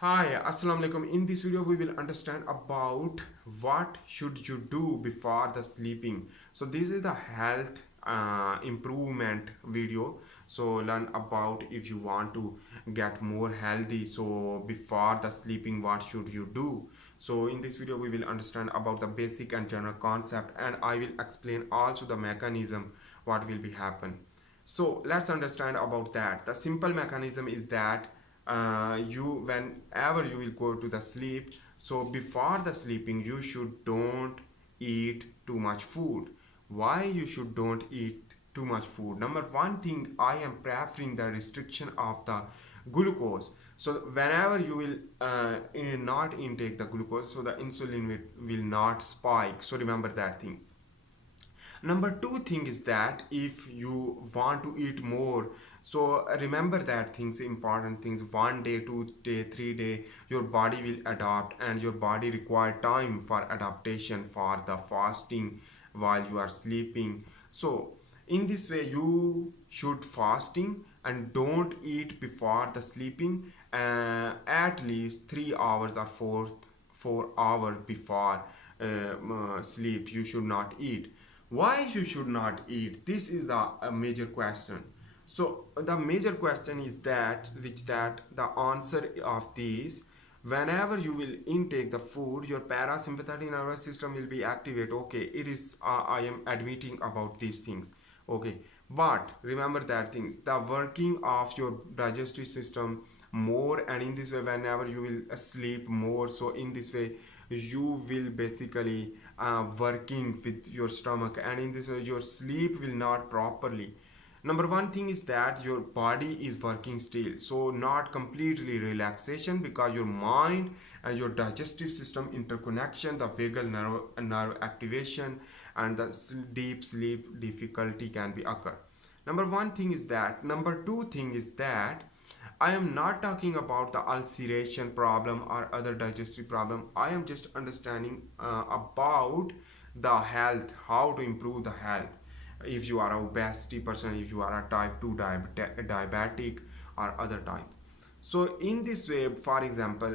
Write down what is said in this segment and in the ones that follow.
Hi, Assalamu alaikum. In this video, we will understand about what should you do before the sleeping. So this is the health improvement video. So learn about if you want to get more healthy. So before the sleeping, what should you do? So in this video, we will understand about the basic and general concept, and I will explain also the mechanism what will be happen. So let's understand about that. The simple mechanism is that you whenever you will go to the sleep, so before the sleeping you should don't eat too much food. Why you should don't eat too much food? Number one thing, I am preferring the restriction of the glucose. So whenever you will not intake the glucose, so the insulin will not spike. So remember that thing. Number two thing is that if you want to eat more, so remember that things, important things, 1 day, 2 day, 3 day, your body will adapt, and your body require time for adaptation for the fasting while you are sleeping. So in this way you should fasting and don't eat before the sleeping, at least 3 hours or 4 hours before sleep you should not eat. Why you should not eat? This is the a major question. So the major question is that which that the answer of this, whenever you will intake the food, your parasympathetic nervous system will be activated. Okay, it is I am admitting about these things. Okay, but remember that things, the working of your digestive system more, and in this way whenever you will sleep more, so in this way you will basically working with your stomach, and in this way your sleep will not properly. Number one thing is that your body is working still, so not completely relaxation, because your mind and your digestive system interconnection, the vagal nerve activation, and the deep sleep difficulty can be occur. Number one thing is that. Number two thing is that I am not talking about the ulceration problem or other digestive problem. I am just understanding about the health, how to improve the health. If you are a obesity person, if you are a type 2 diabetic or other type. So in this way, for example,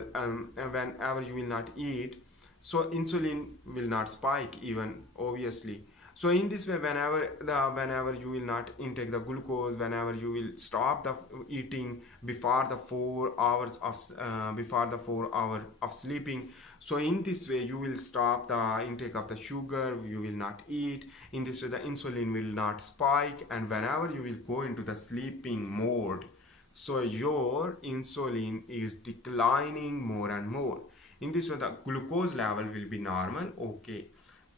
whenever you will not eat, so insulin will not spike even, obviously. So in this way, whenever you will not intake the glucose, whenever you will stop the eating before the 4 hours of before the 4 hour of sleeping, so in this way you will stop the intake of the sugar, you will not eat. In this way the insulin will not spike, and whenever you will go into the sleeping mode, so your insulin is declining more and more. In this way the glucose level will be normal. Okay,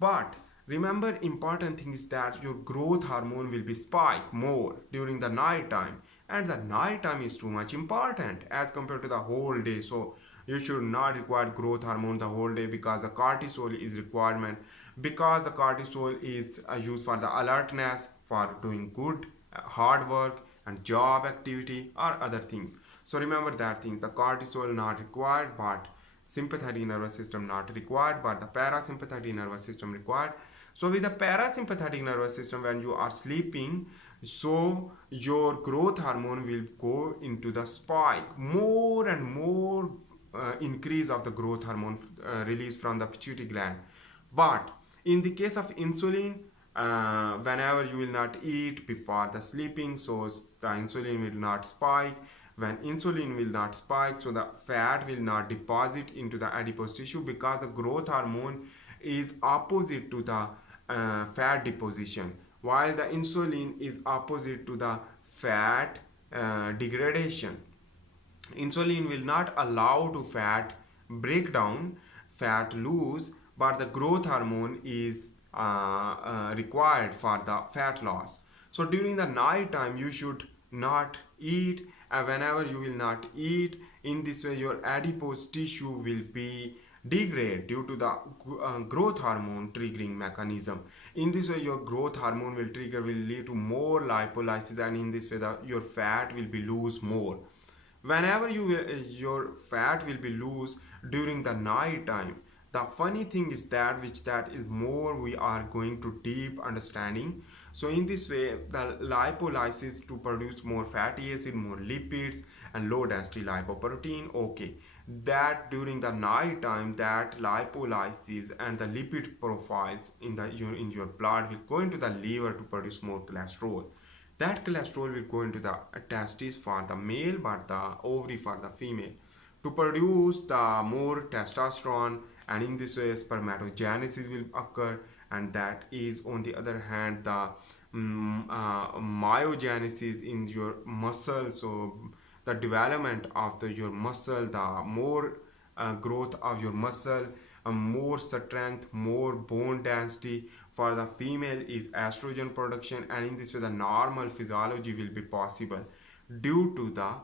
but remember, important thing is that your growth hormone will be spike more during the night time, and the night time is too much important as compared to the whole day. So you should not require growth hormone the whole day, because the cortisol is requirement, because the cortisol is used for the alertness, for doing good hard work and job activity or other things. So remember that things, the cortisol not required, but sympathetic nervous system not required, but the parasympathetic nervous system required. So with the parasympathetic nervous system, when you are sleeping, so your growth hormone will go into the spike more and more, increase of the growth hormone released from the pituitary gland. But in the case of insulin, whenever you will not eat before the sleeping, so the insulin will not spike. When insulin will not spike, so the fat will not deposit into the adipose tissue, because the growth hormone is opposite to the fat deposition, while the insulin is opposite to the fat degradation. Insulin will not allow to fat breakdown, fat lose, but the growth hormone is required for the fat loss. So during the night time you should not eat, and whenever you will not eat, in this way your adipose tissue will be degrade due to the growth hormone triggering mechanism. In this way your growth hormone will trigger, will lead to more lipolysis, and in this way your fat will be lose more. Whenever your fat will be loose during the night time, The funny thing is that which that is more we are going to deep understanding. So in this way, the lipolysis to produce more fatty acid, more lipids, and low density lipoprotein. Okay, that during the night time, that lipolysis and the lipid profiles in your blood will go into the liver to produce more cholesterol. That cholesterol will go into the testes for the male, but the ovary for the female to produce the more testosterone, and in this way spermatogenesis will occur, and that is on the other hand the myogenesis in your muscle. So the development of your muscle, the more growth of your muscle, more strength, more bone density. For the female is estrogen production, and in this way the normal physiology will be possible due to the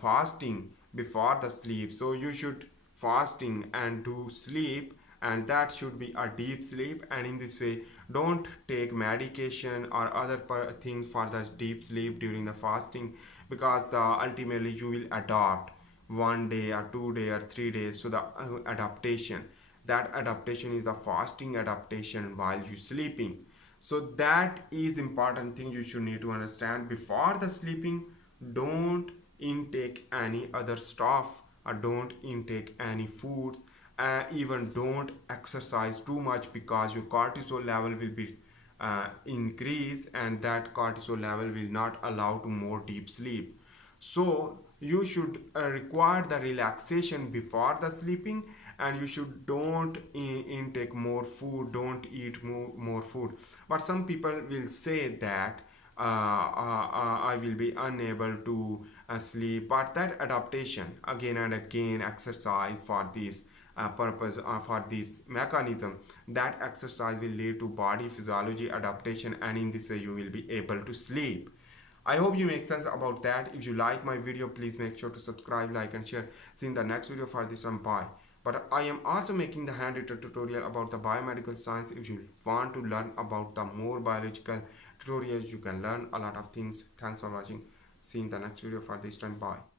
fasting before the sleep. So you should fasting and do sleep, and that should be a deep sleep. And in this way, don't take medication or other things for the deep sleep during the fasting, because the ultimately you will adopt 1 day or 2 day or 3 days. So the adaptation, that adaptation is the fasting adaptation while you sleeping. So that is important thing you should need to understand before the sleeping. Don't intake any other stuff, or don't intake any foods, even don't exercise too much, because your cortisol level will be increased, and that cortisol level will not allow to more deep sleep. So you should require the relaxation before the sleeping, and you should don't intake more food, don't eat more food. But some people will say that I will be unable to sleep, but that adaptation again and again exercise for this purpose, for this mechanism, that exercise will lead to body physiology adaptation, and in this way you will be able to sleep. I hope you make sense about that. If you like my video, please make sure to subscribe, like, and share. See you in the next video. For this, and bye. But I am also making the handwritten tutorial about the biomedical science. If you want to learn about the more biological tutorials, you can learn a lot of things. Thanks for watching. See you in the next video. For this time, bye.